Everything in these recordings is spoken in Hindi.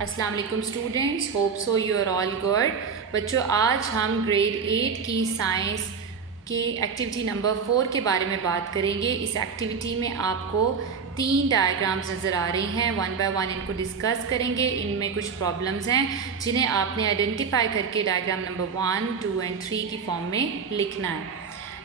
अस्सलाम वालेकुम students, hope so you are all good. बच्चों, आज हम ग्रेड 8 की साइंस के एक्टिविटी नंबर 4 के बारे में बात करेंगे। इस एक्टिविटी में आपको 3 डायग्राम्स नज़र आ रही हैं। वन बाय वन इनको डिस्कस करेंगे। इनमें कुछ प्रॉब्लम्स हैं जिन्हें आपने आइडेंटिफाई करके डायग्राम नंबर 1, 2 एंड 3 की फॉर्म में लिखना है।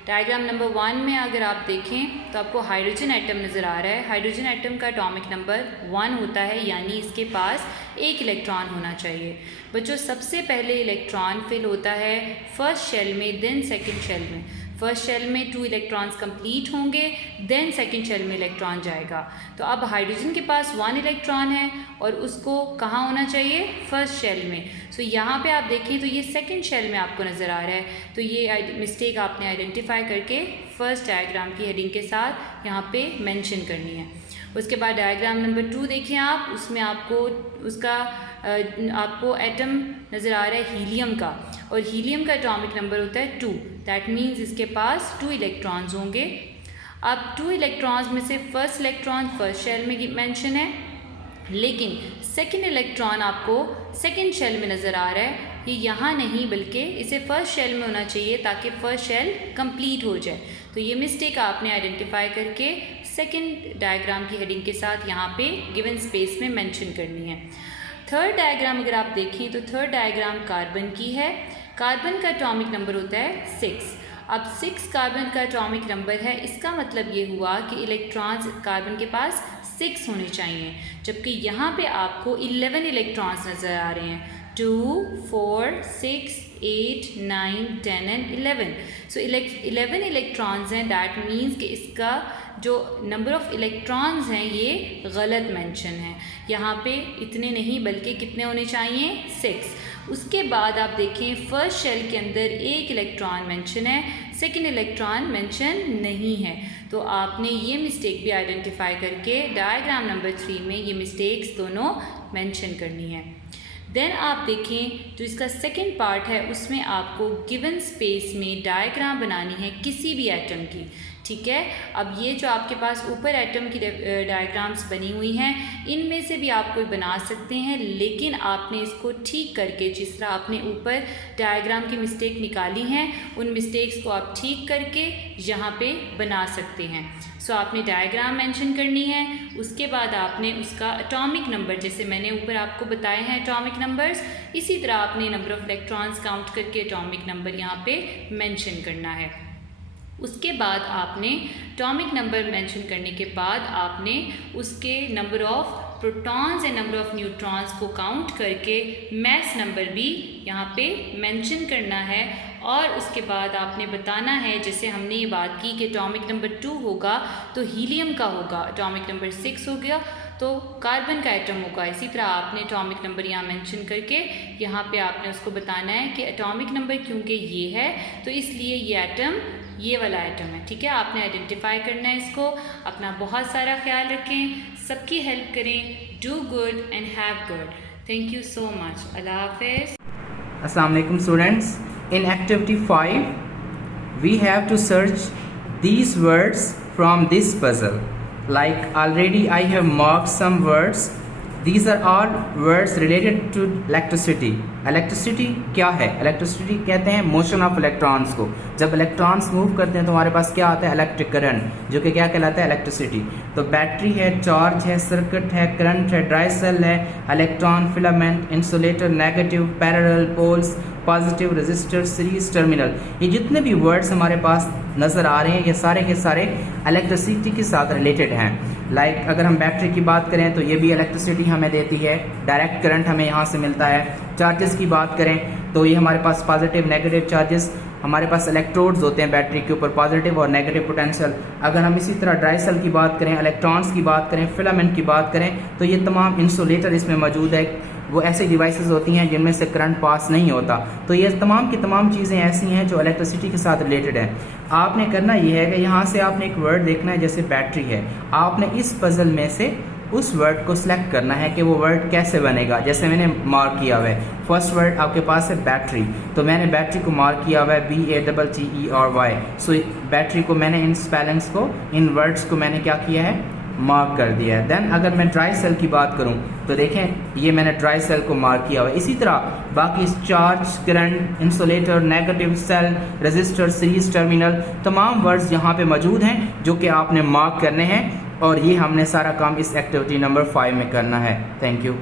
डायग्राम नंबर 1 में अगर आप देखें तो आपको हाइड्रोजन एटम नज़र आ रहा है। हाइड्रोजन एटम का एटॉमिक नंबर 1 होता है, यानी इसके पास एक इलेक्ट्रॉन होना चाहिए। बच्चों, सबसे पहले इलेक्ट्रॉन फिल होता है फर्स्ट शेल में, देन सेकंड शेल में। फर्स्ट शेल में 2 इलेक्ट्रॉन्स कंप्लीट होंगे, देन सेकंड शेल में इलेक्ट्रॉन जाएगा। तो अब हाइड्रोजन के पास 1 इलेक्ट्रॉन है और उसको कहाँ होना चाहिए? फर्स्ट शेल में। सो यहाँ पे आप देखें तो ये सेकंड शेल में आपको नज़र आ रहा है। तो ये मिस्टेक आपने आइडेंटिफाई करके फर्स्ट डायग्राम की हेडिंग के साथ यहाँ पे मेंशन करनी है। उसके बाद डायग्राम नंबर 2 देखें आप, उसमें आपको एटम नज़र आ रहा है हीलियम का, और हीलियम का एटॉमिक नंबर होता है 2। दैट मीन्स इसके पास 2 इलेक्ट्रॉन्स होंगे। अब 2 इलेक्ट्रॉन्स में से फर्स्ट इलेक्ट्रॉन फर्स्ट शेल में मेंशन है, लेकिन सेकंड इलेक्ट्रॉन आपको सेकंड शेल में नज़र आ रहा है। ये यहाँ नहीं बल्कि इसे फर्स्ट शेल में होना चाहिए ताकि फर्स्ट शेल कंप्लीट हो जाए। तो ये मिस्टेक आपने आइडेंटिफाई करके सेकंड डायग्राम की हेडिंग के साथ यहाँ पे गिवन स्पेस में मेंशन करनी है। थर्ड डायग्राम अगर आप देखें तो थर्ड डायग्राम कार्बन की है। कार्बन का एटॉमिक नंबर होता है 6। अब 6 कार्बन का एटॉमिक नंबर है, इसका मतलब ये हुआ कि इलेक्ट्रॉन्स कार्बन के पास 6 होने चाहिए, जबकि यहाँ पे आपको 11 इलेक्ट्रॉन्स नज़र आ रहे हैं। 2, 4, 6, 8, 9, 10 एंड 11। सो 11 इलेक्ट्रॉन्स हैं। दैट मीन्स कि इसका जो नंबर ऑफ़ इलेक्ट्रॉन्स हैं ये गलत मेंशन है। यहाँ पे इतने नहीं बल्कि कितने होने चाहिए? 6। उसके बाद आप देखें फर्स्ट शेल के अंदर एक इलेक्ट्रॉन मेंशन है, सेकंड इलेक्ट्रॉन मेंशन नहीं है। तो आपने ये मिस्टेक भी आइडेंटिफाई करके डायग्राम नंबर 3 में ये मिस्टेक्स दोनों मेंशन करनी है। देन आप देखें जो इसका सेकंड पार्ट है उसमें आपको गिवन स्पेस में डायग्राम बनानी है किसी भी एटम की। ठीक है, अब ये जो आपके पास ऊपर एटम की डायग्राम्स बनी हुई हैं, इनमें से भी आप कोई बना सकते हैं, लेकिन आपने इसको ठीक करके, जिस तरह आपने ऊपर डायग्राम की मिस्टेक निकाली हैं, उन मिस्टेक्स को आप ठीक करके यहाँ पे बना सकते हैं। सो आपने डायग्राम मेंशन करनी है, उसके बाद आपने उसका एटॉमिक नंबर, जैसे मैंने ऊपर आपको बताए हैं एटॉमिक नंबर्स, इसी तरह आपने नंबर ऑफ़ इलेक्ट्रॉन्स काउंट करके एटॉमिक नंबर यहाँ पे मेंशन करना है। उसके बाद आपने एटॉमिक नंबर मेंशन करने के बाद आपने उसके number of protons and number of neutrons को काउंट करके मैस नंबर भी यहाँ पे मेंशन करना है। और उसके बाद आपने बताना है, जैसे हमने ये बात की कि एटॉमिक नंबर 2 होगा तो हीलियम का होगा, एटॉमिक नंबर 6 हो गया तो कार्बन का एटम होगा। इसी तरह आपने एटॉमिक नंबर यहाँ मेंशन करके यहाँ पे आपने उसको बताना है कि एटॉमिक नंबर क्योंकि ये है तो इसलिए ये एटम ये वाला एटम है। ठीक है, आपने आइडेंटिफाई करना है इसको। अपना बहुत सारा ख्याल रखें, सबकी हेल्प करें। Do good and have good. Thank you so much. अल्लाह हाफिज़। Assalamu alaikum students. In activity 5 we have to search these words from this puzzle. Like already I have marked some words. These are all words related to electricity. Electricity क्या है? Electricity कहते हैं मोशन ऑफ इलेक्ट्रॉन्स को। जब इलेक्ट्रॉन्स मूव करते हैं तो हमारे पास क्या आता है? इलेक्ट्रिक करंट, जो कि क्या कहलाता है? इलेक्ट्रिसिटी। तो बैटरी है, चार्ज है, सर्किट है, करंट है, ड्राई सेल है, electron, filament, insulator, negative, parallel, poles, positive, resistor, series, terminal, ये जितने भी वर्ड्स हमारे पास नज़र आ रहे हैं ये सारे के सारे इलेक्ट्रिसिटी के साथ रिलेटेड हैं। लाइक अगर हम बैटरी की बात करें तो ये भी इलेक्ट्रिसिटी हमें देती है, डायरेक्ट करंट हमें यहाँ से मिलता है। चार्जेस की बात करें तो ये हमारे पास पॉजिटिव नेगेटिव चार्जेस, हमारे पास इलेक्ट्रोड्स होते हैं बैटरी के ऊपर, पॉजिटिव और नेगेटिव पोटेंशियल। अगर हम इसी तरह ड्राई सेल की बात करें, इलेक्ट्रॉन्स की बात करें, फिलामेंट की बात करें तो ये तमाम इंसुलेटर इसमें मौजूद है। वो ऐसी डिवाइसेस होती हैं जिनमें से करंट पास नहीं होता। तो ये तमाम की तमाम चीज़ें ऐसी हैं जो इलेक्ट्रिसिटी के साथ रिलेटेड है। आपने करना ये है कि यहाँ से आपने एक वर्ड देखना है, जैसे बैटरी है, आपने इस पजल में से उस वर्ड को सिलेक्ट करना है कि वो वर्ड कैसे बनेगा। जैसे मैंने मार्क किया हुआ है, फर्स्ट वर्ड आपके पास है बैटरी, तो मैंने बैटरी को मार्क किया हुआ है BATTERY। सो बैटरी को मैंने इन स्पेलिंग्स को, इन वर्ड्स को मैंने क्या किया है? मार्क कर दिया है। देन अगर मैं ड्राई सेल की बात करूं तो देखें ये मैंने ड्राई सेल को मार्क किया हुआ है। इसी तरह बाकी charge, current, insulator, negative, cell, resistor, series, terminal, तमाम वर्ड्स यहाँ पे मौजूद हैं जो कि आपने मार्क करने हैं और ये हमने सारा काम इस एक्टिविटी नंबर 5 में करना है। Thank you.